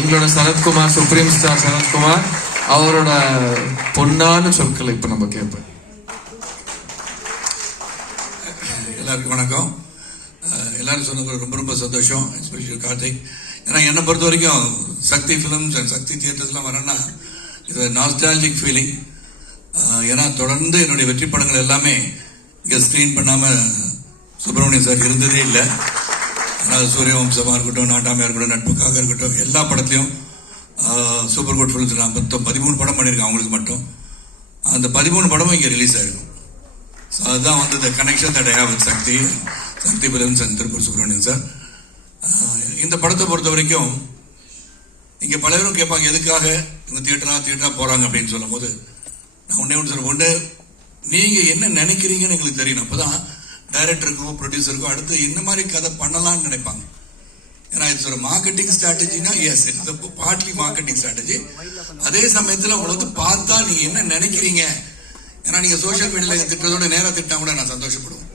எங்களோட Sarathkumar, supreme star Sarathkumar அவரோட பொன்னான சொற்களை இப்ப நம்ம கேட்போம். எல்லாருக்கும் வணக்கம். எல்லாரும் சொன்னது ரொம்ப ரொம்ப சந்தோஷம், எஸ்பெஷலி கார்த்திக். ஏன்னா என்னை பொறுத்த வரைக்கும் சக்தி ஃபிலிம்ஸ் அண்ட் சக்தி தியேட்டர்ஸ்லாம் வரேன்னா இது நாஸ்டாலஜிக் ஃபீலிங். ஏன்னா தொடர்ந்து என்னுடைய வெற்றி படங்கள் எல்லாமே இங்கே ஸ்க்ரீன் பண்ணாமல் சுப்பிரமணியம் சார் இருந்ததே இல்லை. அதாவது சூரியவம்சமாக இருக்கட்டும், நாட்டாமையாக இருக்கட்டும், நட்புக்காக இருக்கட்டும், எல்லா படத்துலையும் சூப்பர் குட் ஃபிலிம்ஸ் நான் மொத்தம் 13 படம் பண்ணியிருக்கேன் அவங்களுக்கு மட்டும். அந்த 13 படமும் இங்கே ரிலீஸ் ஆகிருக்கும். ஸோ அதுதான் வந்து the connection that I have with Sakthi films and Tiruppur Subramanian sir. இந்த படத்தை பொறுத்த வரைக்கும் இங்கே பலரும் கேட்பாங்க எதுக்காக இவங்க தியேட்டரா போகிறாங்க அப்படின்னு சொல்லும் போது நான் ஒன்று சார், ஒன்று நீங்கள் என்ன நினைக்கிறீங்கன்னு எங்களுக்கு தெரியணும். அப்போ தான் டைரக்டருக்கோ ப்ரொடியூசருக்கோ அடுத்து என்ன மாதிரி கதை பண்ணலாம்னு நினைப்பாங்க. ஏன்னா இட்ஸ் ஒரு மார்க்கெட்டிங் ஸ்ட்ராட்டஜினா yes it's partly marketing strategy. அதே சமயத்தில் உங்களுக்கு பார்த்தா நீங்கள் என்ன நினைக்கிறீங்க. ஏன்னா நீங்கள் சோஷியல் மீடியாவில் திட்டத்தோட நேராக திட்டா கூட நான் சந்தோஷப்படுவேன்.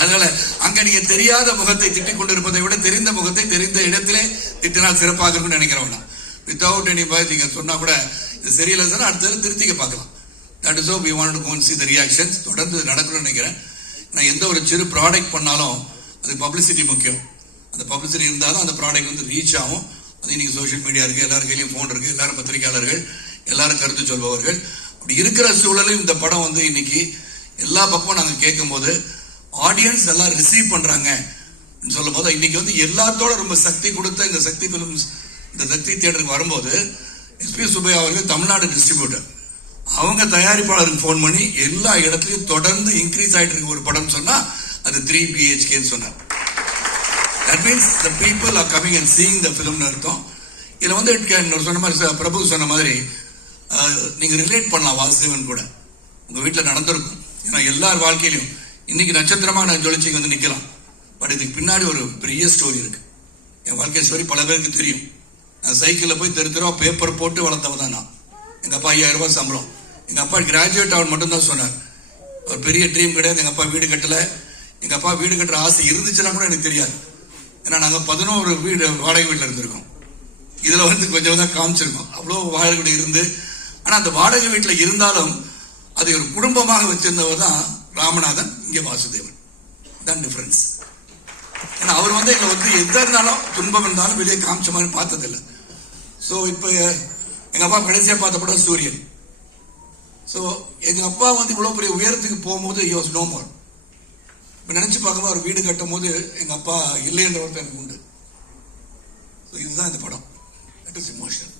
அதனால அங்க நீங்க தெரியாத முகத்தை திட்டிக் கொண்டிருப்பதை விட தெரிந்த முகத்தை தெரிந்த இடத்திலே திட்டினால் சிறப்பாக இருக்கும்னு நினைக்கிறவங்க. வித்தவுட் எனி பாய் நீங்க சொன்னா கூட இது சரியில்லை சார், அடுத்தது திருத்திக்க பார்க்கலாம். That is we want to go and see the reactions. தொடர்ந்து நடக்கணும்னு நினைக்கிறேன். நான் எந்த ஒரு சிறு ப்ராடக்ட் பண்ணாலும் அது பப்ளிசிட்டி முக்கியம். அந்த பப்ளிசிட்டி இருந்தாலும் அந்த ப்ராடக்ட் வந்து ரீச் ஆகும். அது இன்னைக்கு சோஷியல் மீடியா இருக்கு, எல்லாரும் கையிலையும் ஃபோன் இருக்கு, எல்லாரும் பத்திரிகையாளர்கள், எல்லாரும் கருத்து சொல்பவர்கள். அப்படி இருக்கிற சூழலும் இந்த படம் வந்து இன்னைக்கு எல்லா பக்கமும் நாங்கள் கேட்கும் போது ஆடியன்ஸ் எல்லாம் ரிசீவ் பண்றாங்க சொல்லும் போது இன்னைக்கு வந்து எல்லாத்தோட ரொம்ப சக்தி கொடுத்த இந்த சக்தி பிலிம்ஸ் இந்த சக்தி தியேட்டருக்கு வரும்போது எஸ்பி சுப்பையா அவர்கள் தமிழ்நாடு டிஸ்ட்ரிபியூட்டர், அவங்க தயாரிப்பாளருக்கு ஃபோன் பண்ணி எல்லா இடத்துலையும் தொடர்ந்து இன்க்ரீஸ் ஆகிட்டு இருக்க ஒரு படம் சொன்னா அது 3 BHK சொன்னார். That means the people are coming and seeing the ஃபிலிம்னு அர்த்தம். இதில் வந்து சொன்ன மாதிரி பிரபு சொன்ன மாதிரி நீங்க ரிலேட் பண்ணலாம் வாசுதேவன் கூட. உங்க வீட்டில் நடந்திருக்கும். ஏன்னா எல்லார் வாழ்க்கையிலையும் இன்னைக்கு நட்சத்திரமாக நான் ஜொலிச்சிங்க வந்து நிற்கலாம். பட் இதுக்கு பின்னாடி ஒரு பெரிய ஸ்டோரி இருக்கு. என் வாழ்க்கை ஸ்டோரி பல பேருக்கு தெரியும். நான் சைக்கிளில் போய் தெருவா பேப்பர் போட்டு வளர்த்தவன் தான் நான். எங்கள் அப்பா 5000 ரூபாய் சம்பளம். எங்கள் அப்பா கிராஜுவேட் ஆகணும் மட்டும்தான் சொன்னார். ஒரு பெரிய ட்ரீம் கிடையாது. எங்கள் அப்பா வீடு கட்டலை. எங்கள் அப்பா வீடு கட்டுற ஆசை இருந்துச்சுன்னா கூட எனக்கு தெரியாது. ஏன்னா நாங்கள் 11 வீடு வாடகை வீட்டில் இருந்திருக்கோம். இதில் வந்து கொஞ்சம் தான் காமிச்சிருக்கோம். அவ்வளோ வாடகை வீடு இருந்து, ஆனால் அந்த வாடகை வீட்டில் இருந்தாலும் அதை ஒரு குடும்பமாக வச்சிருந்தவர் தான் ராமநாதன், இங்கே வாசுதேவன். தான் டிஃபரன்ஸ். ஏன்னா அவர் வந்து எங்களை வந்து எந்த இருந்தாலும் துன்பம் இருந்தாலும் வெளியே காமிச்ச மாதிரி பார்த்ததில்லை. ஸோ இப்போ எங்கள் அப்பா கடைசியாக பார்த்த படம் சூரியன். ஸோ எங்கள் அப்பா வந்து இவ்வளோ பெரிய உயரத்துக்கு போகும்போது he was no more. இப்போ நினச்சி பார்க்கும்போது அவர் வீடு கட்டும் போது எங்கள் அப்பா இல்லைன்ற ஒருத்தர் எனக்கு உண்டு. ஸோ இதுதான் இந்த படம். That is emotion.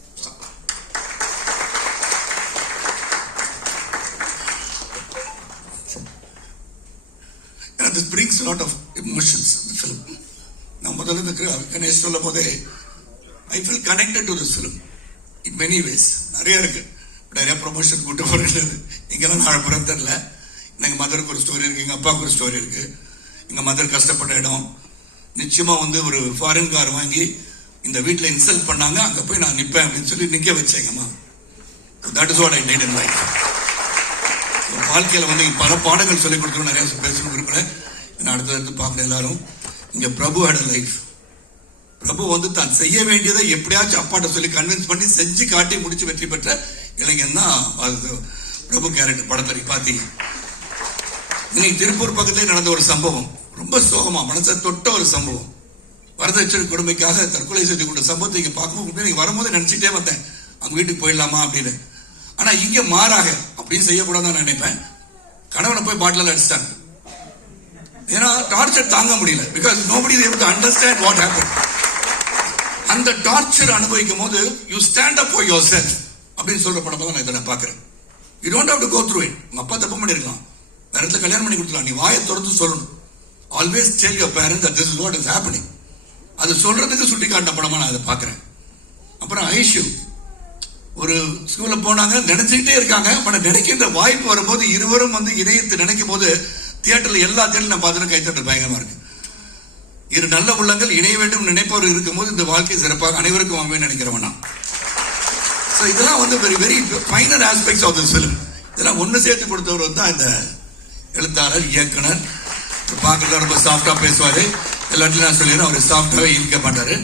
This brings a lot of emotions in the film. நான் முதல்ல இந்த கணேஷ் சொல்லும் போதே I feel connected to this film in many ways. நிறைய இருக்கு. நிறைய ப்ரொமோஷன் கூட்டு போறது இங்கெல்லாம் நான் அப்புறம் தெரியல. எங்கள் மதருக்கு ஒரு ஸ்டோரி இருக்கு, எங்கள் அப்பாவுக்கு ஒரு ஸ்டோரி இருக்கு. எங்கள் மதர் கஷ்டப்பட்ட இடம். நிச்சயமா வந்து ஒரு ஃபாரின் கார் வாங்கி இந்த வீட்டில் இன்சல்ட் பண்ணாங்க, அங்கே போய் நான் நிற்பேன் அப்படின்னு சொல்லி நிற்க வச்சேங்கம்மா. That is what I need in life. வாழ்க்கையில் வந்து பல பாடங்கள் சொல்லிக் கொடுக்கணும். நிறைய பேசணும் விரும்புகிறேன். நான் அடுத்தடுத்து பார்க்குற எல்லாரும் இங்கே பிரபு ஹேட் அ லைஃப். பிரபு வந்து தான் செய்ய வேண்டியதை எப்படியாச்சும் அப்பாட்ட சொல்லி கன்வின்ஸ் பண்ணி செஞ்சு காட்டி முடிச்சு வெற்றி பெற்ற இளைஞன் தான் பிரபு கேரக்டர். படத்தை பார்த்தீங்க. இன்னைக்கு திருப்பூர் பக்கத்திலே நடந்த ஒரு சம்பவம், ரொம்ப சோகமா மனசை தொட்ட ஒரு சம்பவம். வரதட்சணை கொடுமைக்காக தற்கொலை செய்து கொண்ட சம்பவத்தை இங்கே பார்க்கும்போது நீங்க வரும்போது நினைச்சிட்டே வந்தேன் அவங்க வீட்டுக்கு போயிடலாமா அப்படின்னு. ஆனா இங்க மாறாக அப்படின்னு செய்யக்கூடாதுன்னு நினைப்பேன். கணவனை போய் பாட்டில அடிச்சிட்டாங்க. ஏன்னா டார்ச்சர் தாங்க முடியல. Because nobody is able to understand what happened. அந்த டார்ச்சர் அனுபவிக்கும் போது you stand up for yourself அப்படின்னு சொல்ற படம் தான் நான் இதை பார்க்கிறேன். You don't have to go through it. உங்க அப்பா தப்பு பண்ணிருக்கலாம், வேற இடத்துல கல்யாணம் பண்ணி கொடுத்துக்கலாம், நீ வாயை திறந்து சொல்லணும். Always tell your parents that this is what is happening. அது சொல்றதுக்கு சுட்டி காட்டின படமா நான் அதை பார்க்கிறேன். அப்புறம் ஐஷு ஒரு ஸ்கூல்ல போனாங்க, நினைச்சுக்கிட்டே இருக்காங்க. பட் நினைக்கின்ற வாய்ப்பு வரும்போது இருவரும் வந்து இணையத்தை நினைக்கும் போது தியேட்டர்ல எல்லா தியேட்டரும் நான் பார்த்துட்டு கைத்தட்டல் பயங்கரமா இருக்கு. இரு நல்ல உள்ளங்கள் இணைய வேண்டும் நினைப்பவர் இருக்கும்போது இந்த வாழ்க்கை சிறப்பாக அனைவருக்கும் அமைன்னு நினைக்கிறவன் நான். ஸோ இதெல்லாம் வந்து very very final aspects of this film. இதெல்லாம் ஒன்று சேர்த்து கொடுத்தவர் தான் இந்த எழுத்தாளர், இயக்குனர். பார்க்கறத ரொம்ப சாஃப்டா பேசுவாரு. எல்லாத்தையும் நான் சொல்லிடுறேன், அவர் சாஃப்டாவே இருக்க மாட்டாரு.